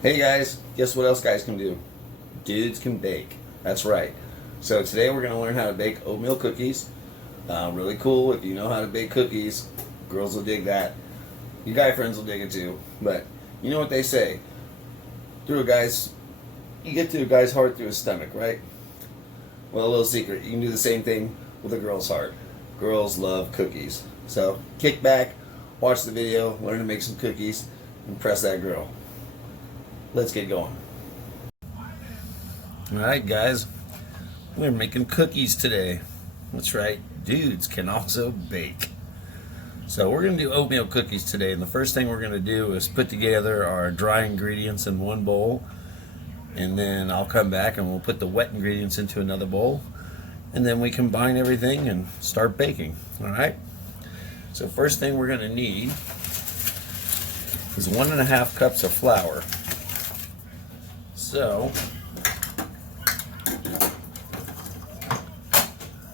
Hey guys, guess what else guys can do? Dudes can bake. That's right. So today we're going to learn how to bake oatmeal cookies. Really cool. If you know how to bake cookies, girls will dig that. Your guy friends will dig it too. But you know what they say? You get to a guy's heart through his stomach, right? Well, a little secret. You can do the same thing with a girl's heart. Girls love cookies. So kick back, watch the video, learn to make some cookies, impress that girl. Let's get going. Alright guys, we're making cookies today. That's right, dudes can also bake. So we're going to do oatmeal cookies today, and the first thing we're going to do is put together our dry ingredients in one bowl, and then I'll come back and we'll put the wet ingredients into another bowl, and then we combine everything and start baking. Alright, so first thing we're going to need is 1.5 cups of flour. So,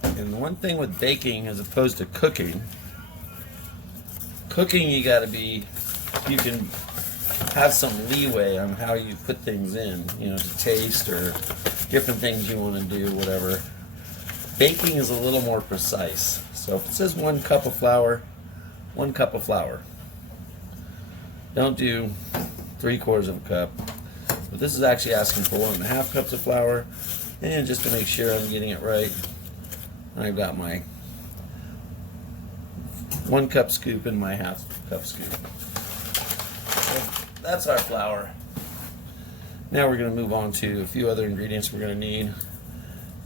and the one thing with baking as opposed to cooking you can have some leeway on how you put things in, to taste or different things you want to do, whatever. Baking is a little more precise. So if it says 1 cup of flour, 1 cup of flour. Don't do 3/4 of a cup. But this is actually asking for 1.5 cups of flour, and just to make sure I'm getting it right, I've got my 1 cup scoop and my 1/2 cup scoop. So that's our flour. Now we're going to move on to a few other ingredients we're going to need.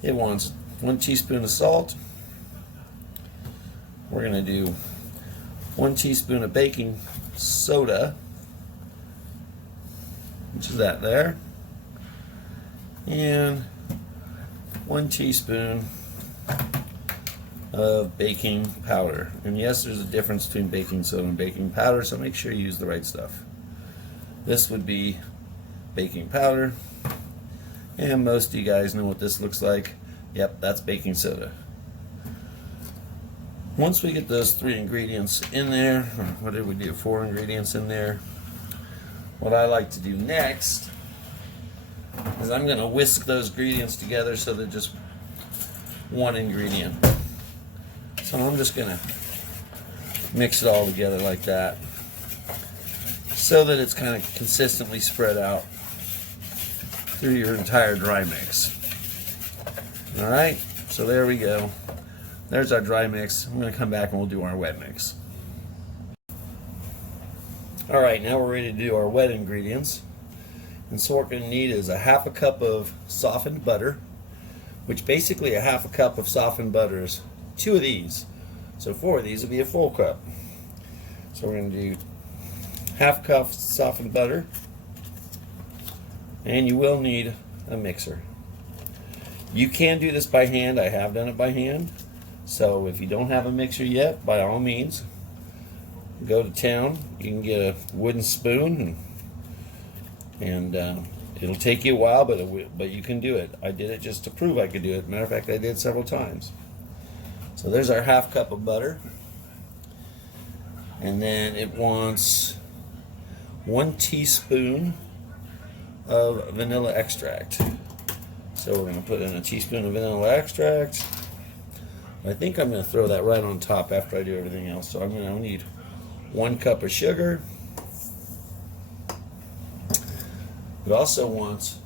It wants 1 teaspoon of salt. We're going to do 1 teaspoon of baking soda, which is that there, and 1 teaspoon of baking powder. And yes, there's a difference between baking soda and baking powder, so make sure you use the right stuff. This would be baking powder, and most of you guys know what this looks like. Yep, that's baking soda. Once we get those 3 ingredients in there, or what did we do, 4 ingredients in there, what I like to do next is I'm going to whisk those ingredients together so they're just one ingredient. So I'm just going to mix it all together like that so that it's kind of consistently spread out through your entire dry mix. Alright, so there we go. There's our dry mix. I'm going to come back and we'll do our wet mix. Alright, now we're ready to do our wet ingredients. And so what we're going to need is 1/2 cup of softened butter, which basically 1/2 cup of softened butter is 2 of these. So 4 of these will be a full cup. So we're going to do 1/2 cup softened butter. And you will need a mixer. You can do this by hand. I have done it by hand. So if you don't have a mixer yet, by all means, go to town. You can get a wooden spoon, and it'll take you a while, but you can do it. I did it just to prove I could do it. Matter of fact, I did several times. So there's our 1/2 cup of butter, and then it wants 1 teaspoon of vanilla extract. So we're going to put in a teaspoon of vanilla extract. I think I'm going to throw that right on top after I do everything else. So I'm going to need 1 cup of sugar. It also wants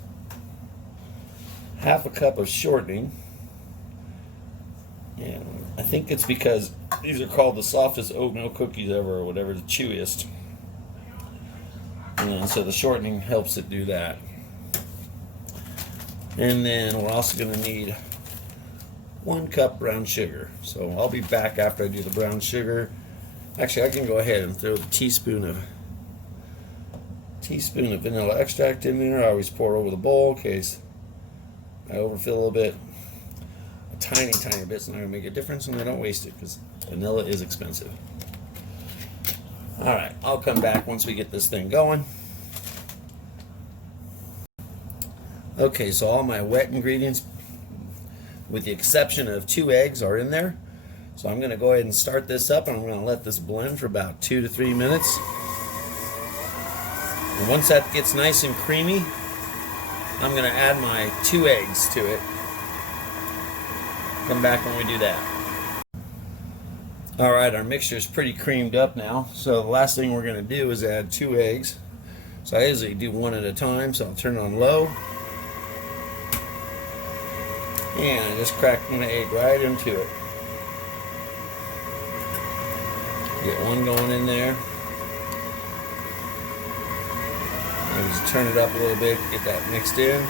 1/2 cup of shortening. And I think it's because these are called the softest oatmeal cookies ever, or whatever, the chewiest. And so the shortening helps it do that. And then we're also going to need 1 cup brown sugar. So I'll be back after I do the brown sugar. Actually, I can go ahead and throw the teaspoon of vanilla extract in there. I always pour over the bowl in case I overfill a little bit. A tiny bit's not going to make a difference, and I don't waste it because vanilla is expensive. Alright, I'll come back once we get this thing going. Okay, so all my wet ingredients, with the exception of 2 eggs, are in there. So I'm going to go ahead and start this up, and I'm going to let this blend for about 2 to 3 minutes. And once that gets nice and creamy, I'm going to add my 2 eggs to it. Come back when we do that. Alright, our mixture is pretty creamed up now. So the last thing we're going to do is add 2 eggs. So I usually do one at a time, so I'll turn it on low. And I just crack one egg right into it. Get one going in there. And just turn it up a little bit to get that mixed in.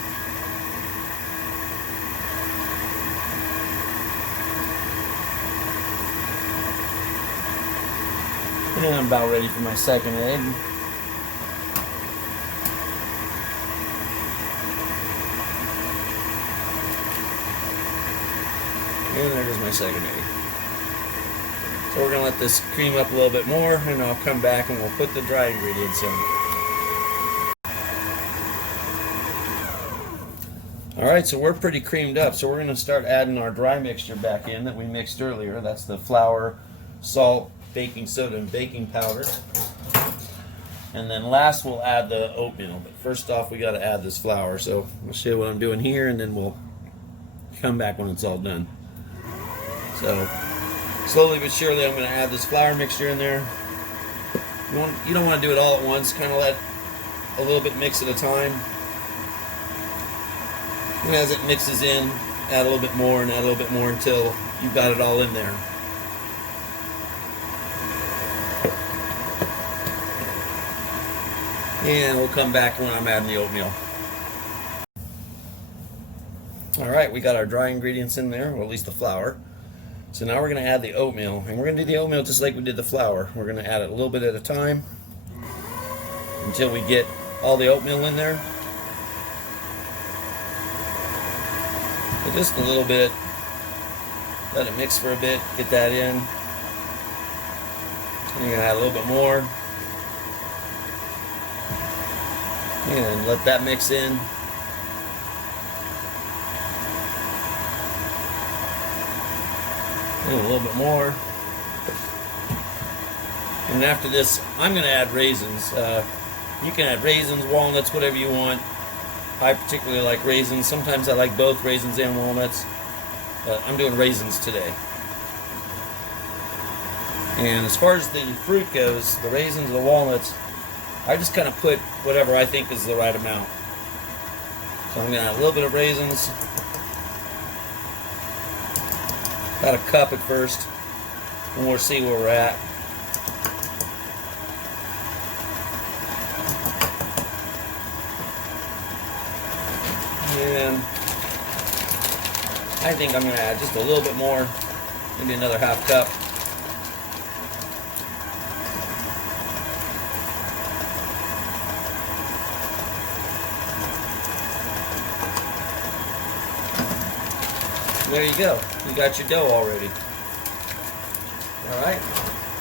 And I'm about ready for my second egg. And there goes my second egg. So we're going to let this cream up a little bit more, and I'll come back and we'll put the dry ingredients in. Alright, so we're pretty creamed up, so we're going to start adding our dry mixture back in that we mixed earlier. That's the flour, salt, baking soda, and baking powder. And then last we'll add the oatmeal. But first off, we got to add this flour. So I'll show you what I'm doing here, and then we'll come back when it's all done. So slowly but surely I'm going to add this flour mixture in there. You don't want to do it all at once. Kind of let a little bit mix at a time. And as it mixes in, add a little bit more and add a little bit more until you've got it all in there. And we'll come back when I'm adding the oatmeal. Alright, we got our dry ingredients in there, or at least the flour. So now we're going to add the oatmeal. And we're going to do the oatmeal just like we did the flour. We're going to add it a little bit at a time until we get all the oatmeal in there. So just a little bit. Let it mix for a bit. Get that in. And you're going to add a little bit more. And let that mix in. And a little bit more. And after this, I'm going to add raisins. You can add raisins, walnuts, whatever you want. I particularly like raisins. Sometimes I like both raisins and walnuts. But I'm doing raisins today. And as far as the fruit goes, the raisins and the walnuts, I just kind of put whatever I think is the right amount. So I'm going to add a little bit of raisins. About a cup at first. And we'll see where we're at. And I think I'm going to add just a little bit more. Maybe another half cup. There you go. You got your dough already. Alright,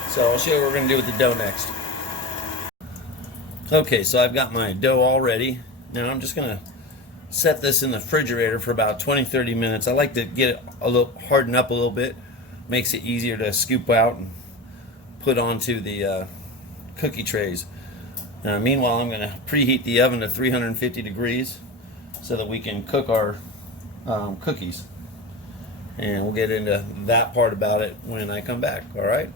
so I'll show you what we're going to do with the dough next. Okay, so I've got my dough all ready. Now I'm just going to set this in the refrigerator for about 20-30 minutes. I like to get it a little harden up a little bit. Makes it easier to scoop out and put onto the cookie trays. Now, meanwhile, I'm going to preheat the oven to 350 degrees so that we can cook our cookies. And we'll get into that part about it when I come back, alright?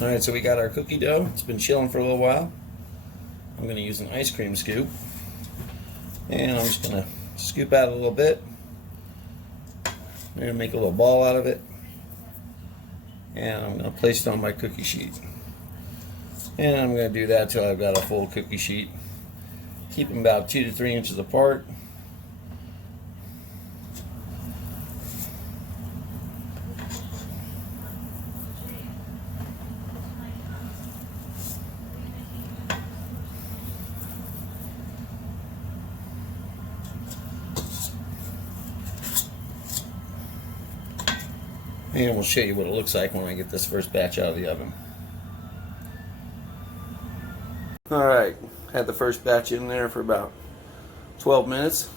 Alright, so we got our cookie dough. It's been chilling for a little while. I'm going to use an ice cream scoop. And I'm just going to scoop out a little bit. I'm going to make a little ball out of it. And I'm going to place it on my cookie sheet. And I'm going to do that till I've got a full cookie sheet. Keep them about 2 to 3 inches apart. And we'll show you what it looks like when I get this first batch out of the oven. Alright, had the first batch in there for about 12 minutes.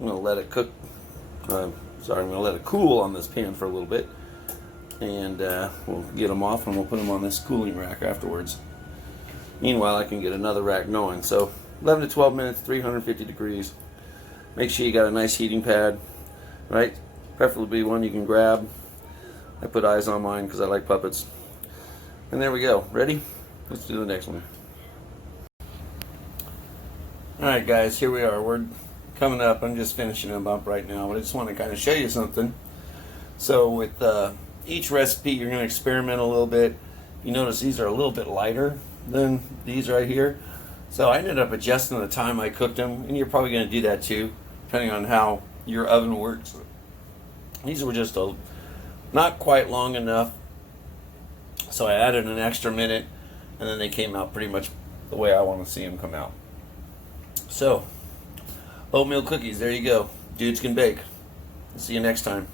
I'm going to let it cook, I'm going to let it cool on this pan for a little bit. And we'll get them off and we'll put them on this cooling rack afterwards. Meanwhile, I can get another rack going. So 11 to 12 minutes, 350 degrees. Make sure you got a nice heating pad, right? Preferably one you can grab. I put eyes on mine because I like puppets. And there we go. Ready? Let's do the next one. Alright guys, here we are. We're coming up. I'm just finishing them up right now, but I just want to kind of show you something. So with each recipe, you're going to experiment a little bit. You notice these are a little bit lighter than these right here. So I ended up adjusting the time I cooked them, and you're probably going to do that too, depending on how your oven works. These were just not quite long enough, so I added an extra minute, and then they came out pretty much the way I want to see them come out. So, oatmeal cookies, there you go. Dudes can bake. See you next time.